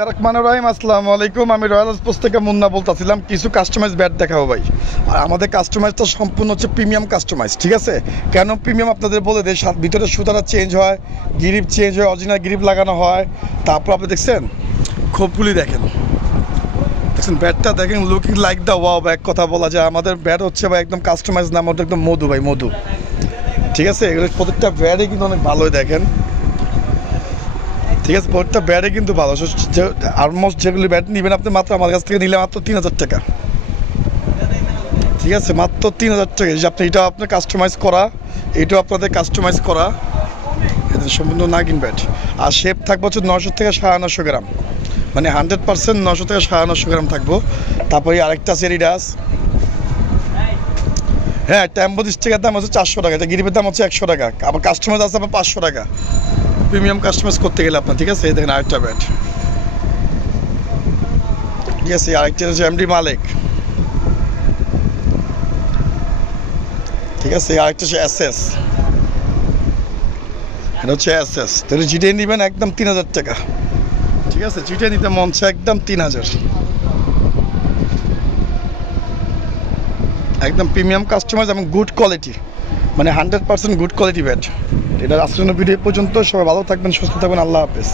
রহমানুর রহিম, আসসালামু আলাইকুম। আমি রয়্যাল স্পোর্টস থেকে মুন্না বলতেছিলাম। কিছু কাস্টমাইজ ব্যাট দেখাবো ভাই। আর আমাদের কাস্টমাইজটা সম্পূর্ণ হচ্ছে প্রিমিয়াম কাস্টমাইজ, ঠিক আছে? কেন প্রিমিয়াম আপনাদের বলে দেয়, ভিতরে সুতাটা চেঞ্জ হয়, গ্রিপ চেঞ্জ হয়, অরিজিনাল গ্রিপ লাগানো হয়। তারপর আপনি দেখছেন খোপগুলি দেখেন ব্যাটটা দেখেন, লুকিং লাইক দ্য ওয়াও। এক কথা বলা যায় আমাদের ব্যাট হচ্ছে ভাই একদম কাস্টমাইজ, নাম ওটা একদম মধু ভাই, মধু, ঠিক আছে? এগুলো প্রত্যেকটা ব্যাটই কিন্তু অনেক ভালোই দেখেন, ঠিক আছে? প্রত্যেকটা ব্যাটে কিন্তু ভালো। অলমোস্ট যেগুলি ব্যাট নেবেন আপনি মাত্র আমার কাছ থেকে নিলে মাত্র 3000 টাকা, ঠিক আছে? মাত্র 3000 টাকা। আপনি এটাও আপনার কাস্টমাইজ করা, এটাও আপনাদের কাস্টমাইজ করা, এটা সম্পূর্ণ নাগিন ব্যাট। আর শেপ থাকবে হচ্ছে 900 থেকে 950 গ্রাম, মানে 100% 900 থেকে 950 গ্রাম থাকবো। তারপরে আরেকটা সেরিডাস, হ্যাঁ, ট্যাম্বো স্টিকের দাম হচ্ছে 400 টাকা, এটা গিরিপের দাম হচ্ছে 100 টাকা। আবার কাস্টমাইজ আছে আবার 500 টাকা প্রিমিয়াম কাস্টমাইজ করতে গেলে আপনার, ঠিক আছে? এই দেখেন আরেকটা ব্যাট, ঠিক আছে? আরেকটা হচ্ছে এমডি মালিক, ঠিক আছে? আরেকটা হচ্ছে এসএস, এটা হচ্ছে এসএস। তাহলে জিটিয়ে নেবেন একদম 3000 টাকা, ঠিক আছে? জিটিয়ে নিতে মন চায় একদম 3000, একদম প্রিমিয়াম কাস্টমাইজ এবং গুড কোয়ালিটি, মানে 100% গুড কোয়ালিটি ব্যাট। এটা আজকের ভিডিও পর্যন্ত। সবাই ভালো থাকবেন, সুস্থ থাকবেন, আল্লাহ হাফেজ।